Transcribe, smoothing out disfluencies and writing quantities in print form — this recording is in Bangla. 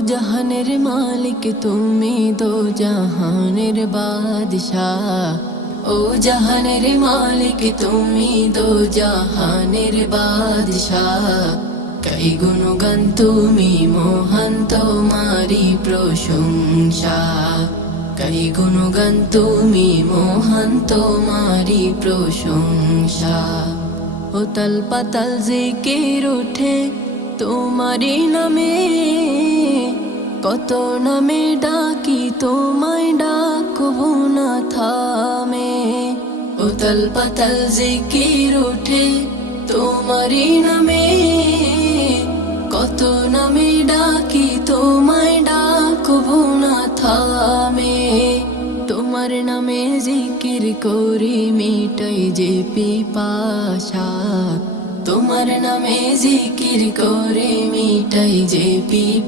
জাহানের মালিক তুমি, দো জাহানের বাদশাহ। ও জাহানের মালিক তুমি, দো জাহানের বাদশাহ। কাই গুণগান তুমি মহান, তোমারি প্রশংসা। কাই গুণগান তুমি মহান, তোমারি প্রশংসা। উতাল পাতাল জিকির উঠে তোমারি নামে, কত নামে ডাকি তোমায় ডাকবো না থামে। উতাল পাতাল জিকির উঠে তোমারি নামে, কত নামে ডাকি তোমায় ডাকবো না থামে। তোমার নামে জিকির করি মিটাই যে পিপাসা। তোমার নামে জিকির করে মিটাই যে পিপাসা।